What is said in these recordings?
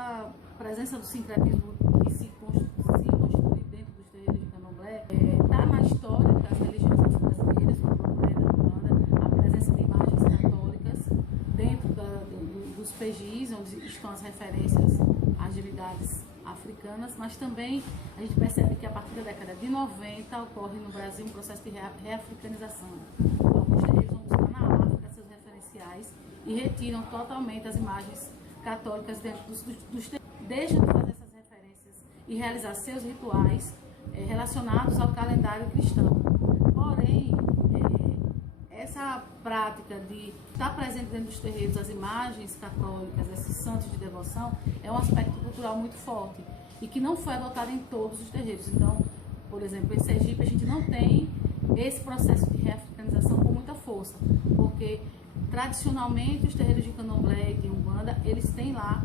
essa presença do sincretismo que se constitui dentro dos terreiros de Candomblé está na história das religiões afro-brasileiras, no Candomblé da Umbanda, a presença de imagens católicas dentro dos PGIs, onde estão as referências às divindades africanas, mas também a gente percebe que a partir da década de 90 ocorre no Brasil um processo de reafricanização. Alguns terreiros vão buscar na África seus referenciais e retiram totalmente as imagens católicas dentro dos terreiros, deixam de fazer essas referências e realizar seus rituais relacionados ao calendário cristão. Porém, essa prática de estar presente dentro dos terreiros as imagens católicas, esses santos de devoção, é um aspecto cultural muito forte e que não foi adotado em todos os terreiros. Então, por exemplo, em Sergipe a gente não tem esse processo de reafricanização com muita força, porque tradicionalmente os terreiros de Candomblé e de Umbanda, eles têm lá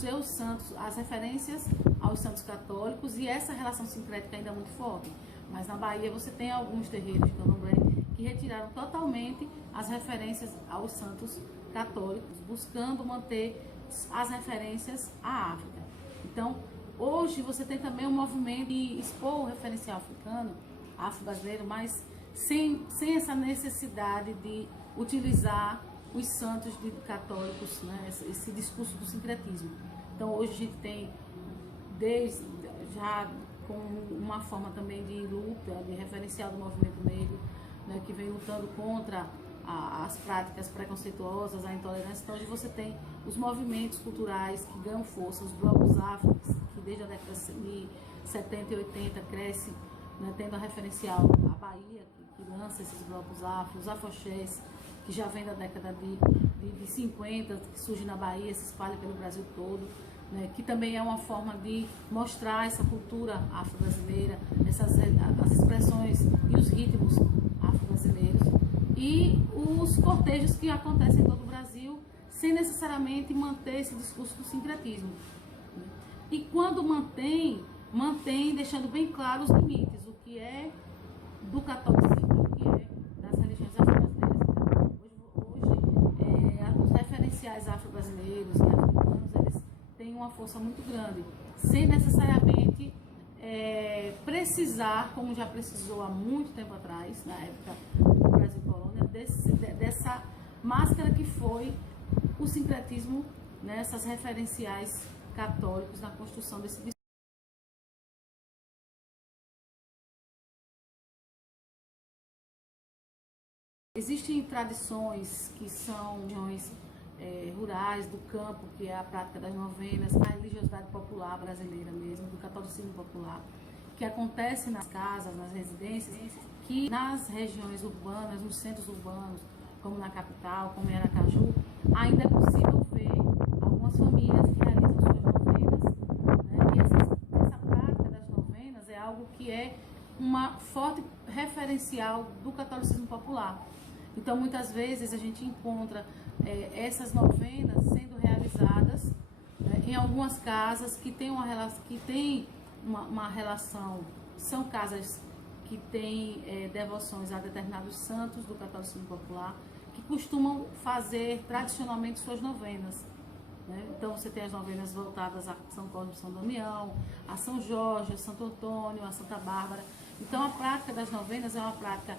seus santos, as referências aos santos católicos, e essa relação sincrética ainda é muito forte. Mas na Bahia você tem alguns terreiros de Candomblé que retiraram totalmente as referências aos santos católicos, buscando manter as referências à África. Então, hoje você tem também um movimento de expor o referencial africano, afro-brasileiro, mas sem essa necessidade de utilizar os santos católicos, né, esse discurso do sincretismo. Então, hoje a gente tem, já com uma forma também de luta, de referencial do movimento negro, né, que vem lutando contra as práticas preconceituosas, a intolerância. Então, hoje você tem os movimentos culturais que ganham força, os blocos afros, que desde a década de 70 e 80 crescem, né, tendo a referencial a Bahia, que lança esses blocos afros, os afoxés, que já vem da década de 50, que surge na Bahia, se espalha pelo Brasil todo, né, que também é uma forma de mostrar essa cultura afro-brasileira, as expressões e os ritmos afro-brasileiros, e os cortejos que acontecem em todo o Brasil, sem necessariamente manter esse discurso do sincretismo. E quando mantém deixando bem claro os limites, o que é do catolicismo e o que é das religiões afro-brasileiras. Hoje os referenciais afro-brasileiros e africanos, eles têm uma força muito grande, sem necessariamente precisar, como já precisou há muito tempo atrás, na época do Brasil colônia, dessa máscara que foi o sincretismo, né, essas referenciais católicos na construção desse discurso. Existem tradições que são regiões rurais, do campo, que é a prática das novenas, a religiosidade popular brasileira mesmo, do catolicismo popular, que acontece nas casas, nas residências, que nas regiões urbanas, nos centros urbanos, como na capital, como em Aracaju, ainda é possível ver algumas famílias que realizam suas novenas, né? E essa prática das novenas é algo que é uma forte referencial do catolicismo popular. Então, muitas vezes a gente encontra essas novenas sendo realizadas, né, em algumas casas que têm uma relação, são casas que têm devoções a determinados santos do catolicismo popular, que costumam fazer tradicionalmente suas novenas. Né? Então, você tem as novenas voltadas a São Cosme e São Damião, a São Jorge, a Santo Antônio, a Santa Bárbara. Então, a prática das novenas é uma prática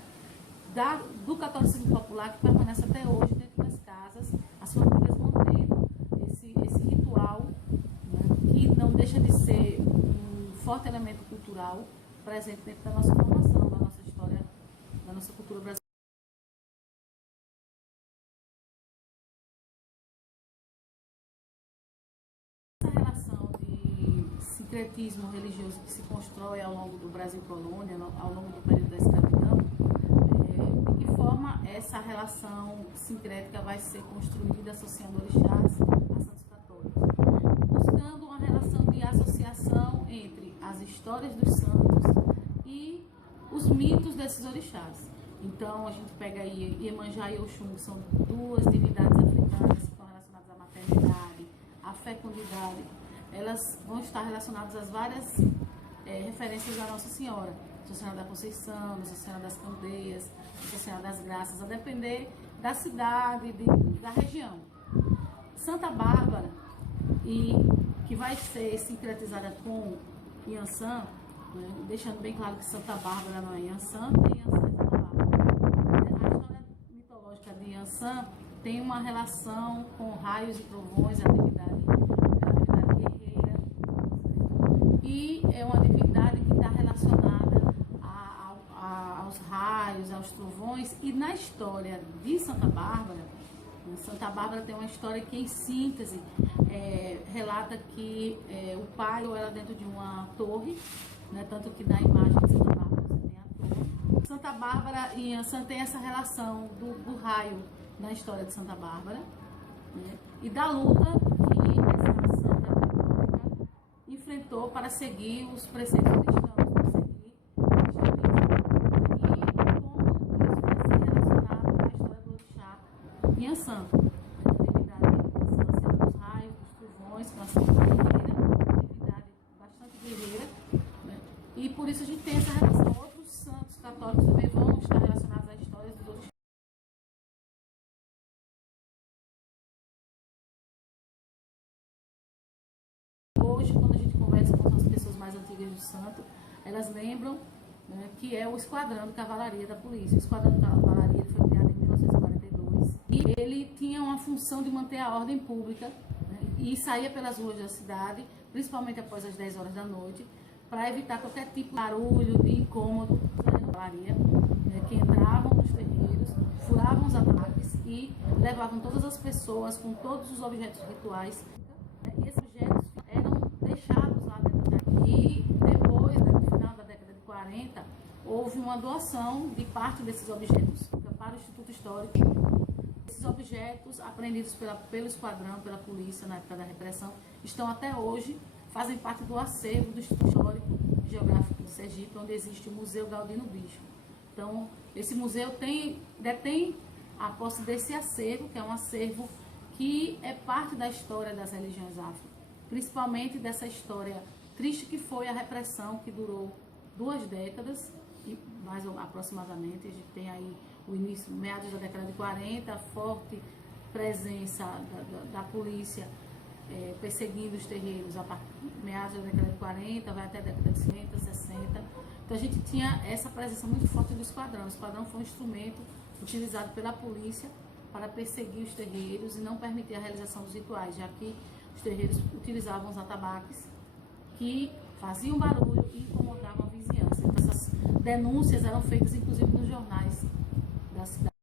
do catolicismo popular que permanece até hoje dentro das casas, as famílias mantendo esse ritual, né, que não deixa de ser um forte elemento cultural presente dentro da nossa formação, da nossa história, da nossa cultura brasileira. Essa relação de sincretismo religioso que se constrói ao longo do Brasil colônia, ao longo do período da escravidão, de que forma essa relação sincrética vai ser construída associando orixás a santos católicos, buscando uma relação de associação entre as histórias dos santos e os mitos desses orixás. Então a gente pega aí Iemanjá e Oxum, que são duas divindades africanas que estão relacionadas à maternidade, à fecundidade. Elas vão estar relacionadas às várias referências da Nossa Senhora. Nossa Senhora da Conceição, Nossa Senhora das Candeias, Nossa Senhora das Graças, a depender da cidade, da região. Santa Bárbara e que vai ser sincretizada com Inhaçã, né, deixando bem claro que Santa Bárbara não é Inhaçã, tem Inhaçã e Santa Bárbara. A história mitológica de Inhaçã tem uma relação com raios e trovões, a divindade guerreira, e é uma divindade que está relacionada aos raios, aos trovões. E na história de Santa Bárbara tem uma história que, em síntese, relata que o pai era dentro de uma torre, né, tanto que na imagem de Santa Bárbara você tem a torre. Santa Bárbara e Inhaçã tem essa relação do raio na história de Santa Bárbara, né, e da luta que essa santa católica enfrentou para seguir os preceitos cristãos, para seguir o cristianismo. E como isso vai ser relacionado à história do orixá Inhaçã, a divindade Inhaçã, Senhora dos raios, dos trovões, que é uma santa guerreira, uma divindade bastante guerreira, né? E por isso a gente tem essa relação. Outros santos católicos também vão estar relacionados às histórias dos orixás. Hoje, quando a gente conversa com as pessoas mais antigas do santo, elas lembram, né, que é o Esquadrão de Cavalaria da Polícia. O Esquadrão de Cavalaria foi criado em 1942 e ele tinha uma função de manter a ordem pública, né, e saía pelas ruas da cidade, principalmente após as 10 horas da noite, para evitar qualquer tipo de barulho, de incômodo da cavalaria, né, que entravam nos terreiros, furavam os ataques e levavam todas as pessoas com todos os objetos rituais, né, e esses objetos eram deixados lá dentro da cidade. E depois, né, no final da década de 40, houve uma doação de parte desses objetos para o Instituto Histórico. Esses objetos, apreendidos pelo esquadrão, pela polícia na época da repressão, estão até hoje, fazem parte do acervo do Instituto Histórico e Geográfico de Sergipe, onde existe o Museu Galdino Bispo. Então, esse museu detém a posse desse acervo, que é um acervo que é parte da história das religiões afro, principalmente dessa história triste que foi a repressão, que durou 2 décadas, mais aproximadamente. A gente tem aí o início, meados da década de 40, a forte presença da polícia perseguindo os terreiros a meados da década de 40, vai até a década de 50, 60. Então a gente tinha essa presença muito forte do esquadrão. O esquadrão foi um instrumento utilizado pela polícia para perseguir os terreiros e não permitir a realização dos rituais, já que os terreiros utilizavam os atabaques que faziam barulho e incomodavam a vizinhança. Então essas denúncias eram feitas inclusive nos jornais da cidade.